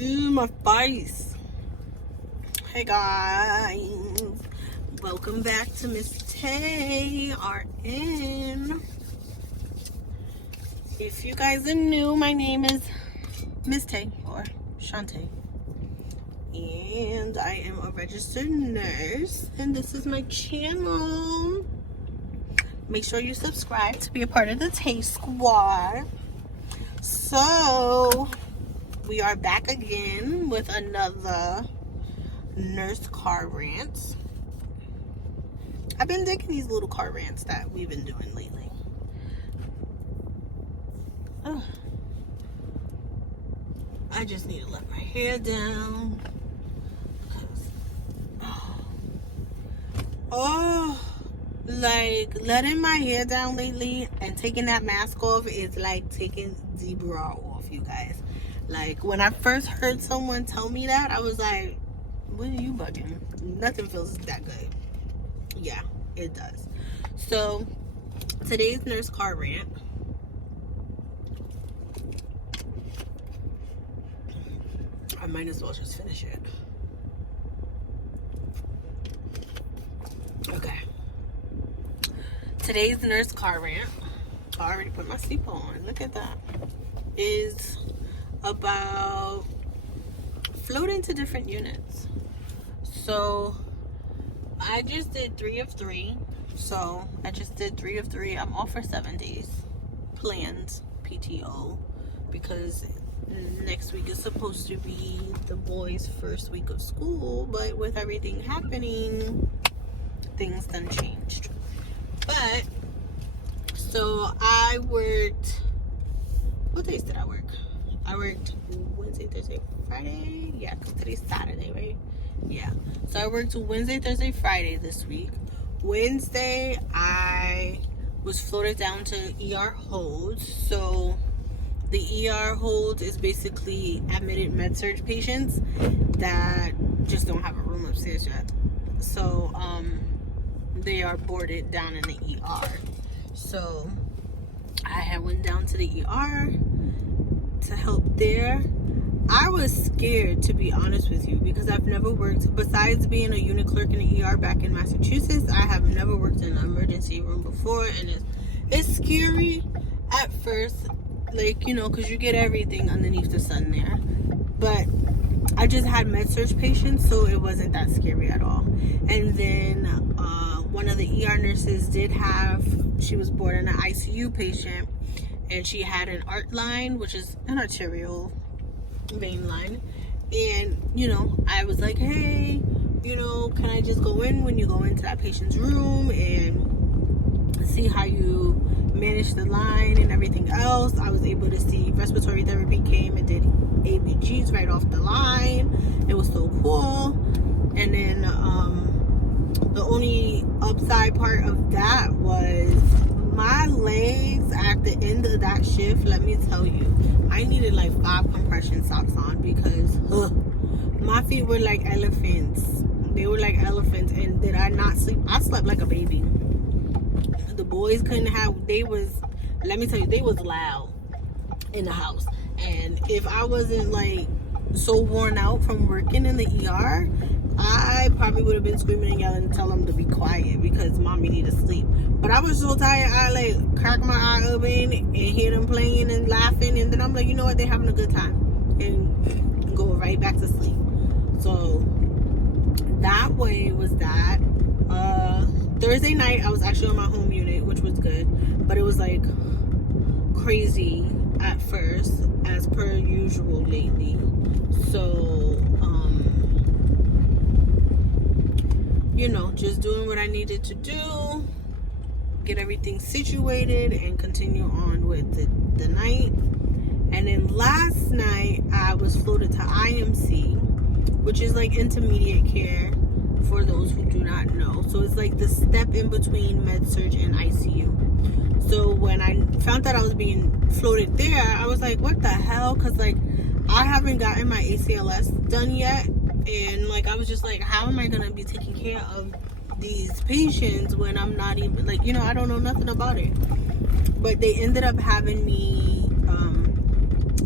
My face. Hey guys, welcome back to Miss Tay RN. If you guys are new, my name is Miss Tay or Shantae, and I am a registered nurse, and this is my channel. Make sure you subscribe to be a part of the Tay Squad. So we are back again with another nurse car rant. I've been digging these little car rants that we've been doing lately. I just need to let my hair down. Like letting my hair down lately and taking that mask off is like taking the bra off, you guys. Like when I first heard someone tell me that, I was like, what are you bugging? Nothing feels that good. Yeah, it does. So today's nurse car rant. I might as well just finish it. Okay. Today's nurse car rant, I already put my seatbelt on, look at that, is about floating to different units. So I just did 3 of 3. So I just did 3 of 3. I'm off for 7 days planned PTO because next week is supposed to be the boys' first week of school, but with everything happening, things done changed. But so I worked, what days did I work? I worked Wednesday, Thursday, Friday. Yeah, because today's Saturday, right? Yeah. So I worked Wednesday, Thursday, Friday this week. Wednesday, I was floated down to ER holds. So the ER hold is basically admitted med-surg patients that just don't have a room upstairs yet. So they are boarded down in the ER. So I had went down to the ER to help there. I was scared, to be honest with you, because I've never worked, besides being a unit clerk in the ER back in Massachusetts, I have never worked in an emergency room before, and it's scary at first, like, you know, because you get everything underneath the sun there. But I just had med-surg patients, so it wasn't that scary at all. And then one of the ER nurses she was boarding an ICU patient, and she had an ART line, which is an arterial vein line. And, you know, I was like, hey, you know, can I just go in when you go into that patient's room and see how you manage the line and everything else. I was able to see respiratory therapy came and did ABGs right off the line. It was so cool. And then the only upside part of that was my legs at the end of that shift. Let me tell you, I needed like 5 compression socks on because my feet were like elephants. They were like elephants. And did I not sleep? I slept like a baby. The boys couldn't have, let me tell you, they was loud in the house. And if I wasn't like so worn out from working in the ER, I probably would have been screaming and yelling and telling them to be quiet because mommy needed to sleep. But I was so tired, I like cracked my eye open and hear them playing and laughing, and then I'm like, you know what, they're having a good time, and go right back to sleep. So that way was that. Thursday night, I was actually on my home unit, which was good, but it was like crazy at first, as per usual lately. So, you know, just doing what I needed to do, get everything situated, and continue on with the night. And then last night, I was floated to IMC, which is like intermediate care, for those who do not know. So it's like the step in between med-surg and ICU. So when I found out I was being floated there, I was like, what the hell? Because like I haven't gotten my ACLS done yet, and like I was just like, how am I gonna be taking care of these patients when I'm not even, like, you know, I don't know nothing about it. But they ended up having me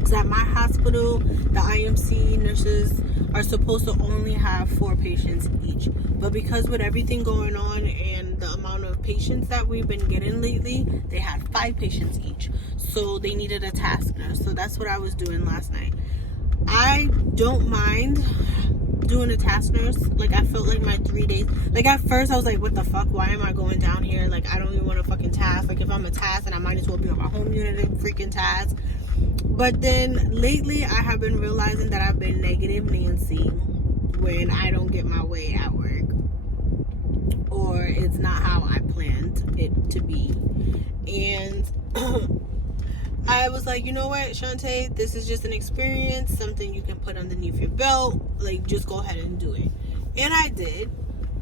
Because at my hospital, the IMC nurses are supposed to only have 4 patients each. But because with everything going on and the amount of patients that we've been getting lately, they had 5 patients each. So they needed a task nurse. So that's what I was doing last night. I don't mind doing a task nurse. Like, I felt like my 3 days, like at first I was like, what the fuck, why am I going down here? Like, I don't even want to fucking task. Like, if I'm a task, then I might as well be on my home unit and freaking task. But then lately I have been realizing that I've been negative Nancy when I don't get my way at work, or it's not how I planned it to be. And I was like, you know what, Shantae, this is just an experience, something you can put underneath your belt. Like, just go ahead and do it. And I did.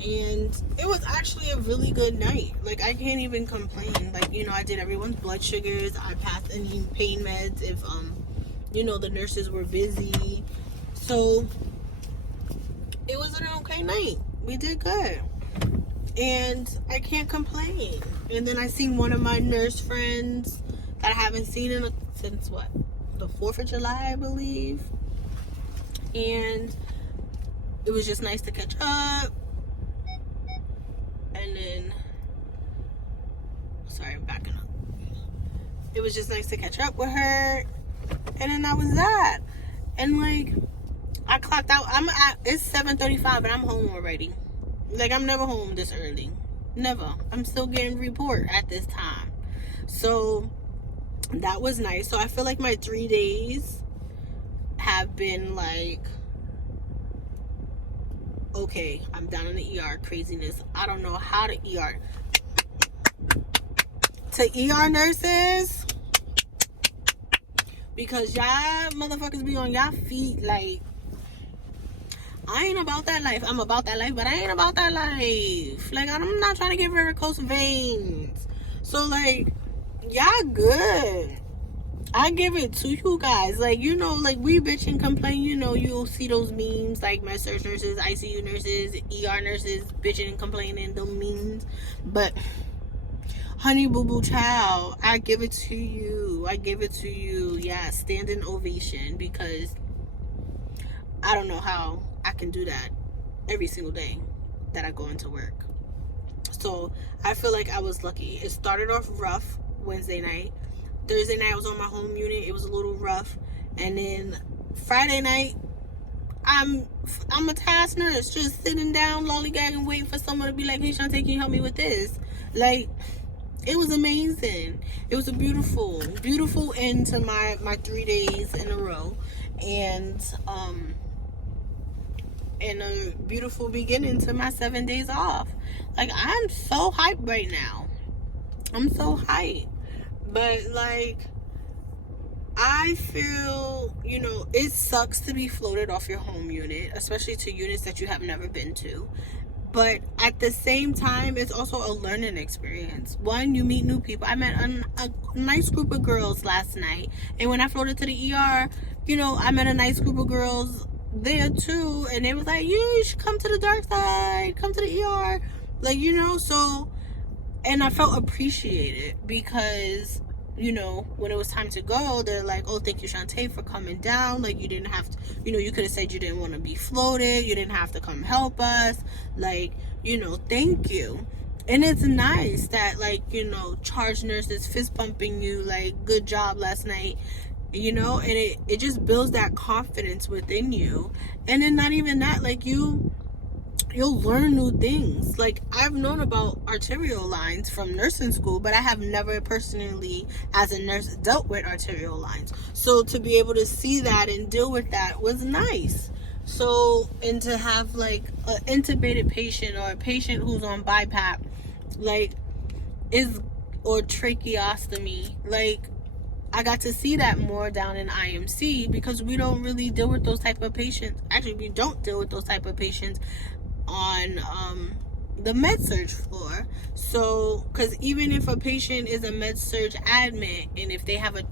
And it was actually a really good night. Like, I can't even complain. Like, you know, I did everyone's blood sugars. I passed any pain meds if, you know, the nurses were busy. So, it was an okay night. We did good. And I can't complain. And then I seen one of my nurse friends that I haven't seen since what? The 4th of July, I believe. And it was just nice to catch up. And then, sorry, I'm backing up. It was just nice to catch up with her. And then that was that. And like, I clocked out. It's 7:35 and I'm home already. Like, I'm never home this early. Never. I'm still getting report at this time. So that was nice. So I feel like my 3 days have been like, okay, I'm down in the ER craziness. I don't know how to ER. To ER nurses, because y'all motherfuckers be on y'all feet. Like, I ain't about that life. I'm about that life, but I ain't about that life. Like, I'm not trying to get varicose veins. So, like, y'all good. I give it to you guys. Like, you know, like, we bitch and complain. You know, you'll see those memes, like med-surg nurses, ICU nurses, ER nurses bitching and complaining, the memes. But, honey boo boo child, I give it to you. I give it to you. Yeah, standing ovation, because I don't know how I can do that every single day that I go into work. So I feel like I was lucky. It started off rough Wednesday night. Thursday night I was on my home unit. It was a little rough. And then Friday night, I'm a task nurse, just sitting down, lollygagging, waiting for someone to be like, hey, Shantae, can you help me with this? Like, it was amazing. It was a beautiful, beautiful end to my 3 days in a row. And a beautiful beginning to my 7 days off. Like, I'm so hyped right now. I'm so hyped. But, like, I feel, you know, it sucks to be floated off your home unit, especially to units that you have never been to. But at the same time, it's also a learning experience. One, you meet new people. I met a nice group of girls last night. And when I floated to the ER, you know, I met a nice group of girls there too. And they was like, you should come to the dark side. Come to the ER. Like, you know, so... And I felt appreciated because, you know, when it was time to go, they're like, oh, thank you, Shantae, for coming down. Like, you didn't have to, you know, you could have said you didn't want to be floated. You didn't have to come help us. Like, you know, thank you. And it's nice that, like, you know, charge nurses fist bumping you, like, good job last night, you know, and it just builds that confidence within you. And then not even that, like, you'll learn new things. Like, I've known about arterial lines from nursing school, but I have never personally, as a nurse, dealt with arterial lines. So to be able to see that and deal with that was nice. So, and to have, like, an intubated patient or a patient who's on BiPAP, like, or tracheostomy, like, I got to see that more down in IMC because we don't really deal with those type of patients. Actually, we don't deal with those type of patients on the med-surg floor. So, because even if a patient is a med-surg admit and if they have a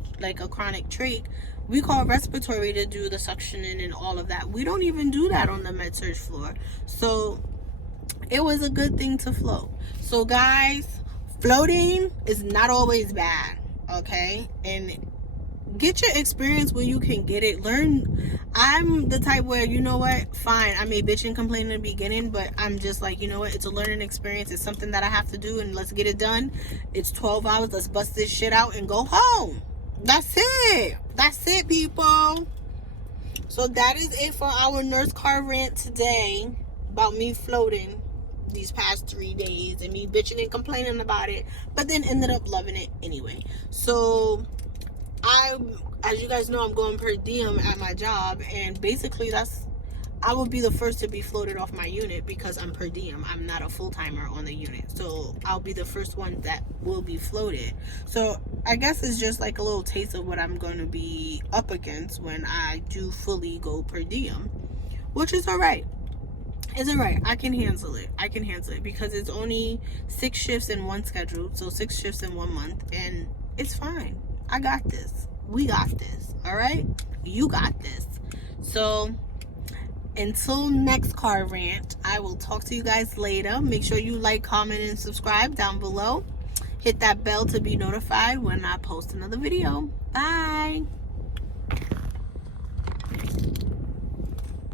chronic trach, we call respiratory to do the suctioning and all of that. We don't even do that on the med-surg floor. So it was a good thing to float. So guys, floating is not always bad, okay? And get your experience where you can get it. Learn. I'm the type where, you know what, fine, I may bitch and complain in the beginning, but I'm just like, you know what, it's a learning experience. It's something that I have to do, and let's get it done. It's 12 hours. Let's bust this shit out and go home. That's it. That's it, people. So that is it for our nurse car rant today about me floating these past 3 days and me bitching and complaining about it, but then ended up loving it anyway. So as you guys know, I'm going per diem at my job, and basically I will be the first to be floated off my unit because I'm per diem. I'm not a full-timer on the unit, so I'll be the first one that will be floated. So I guess it's just like a little taste of what I'm going to be up against when I do fully go per diem, which is all right. It's all right. I can handle it. Because it's only 6 shifts in one schedule, so 6 shifts in 1 month, and it's fine. I got this. We got this. All right? You got this. So until next car rant, I will talk to you guys later. Make sure you like, comment, and subscribe down below. Hit that bell to be notified when I post another video. Bye.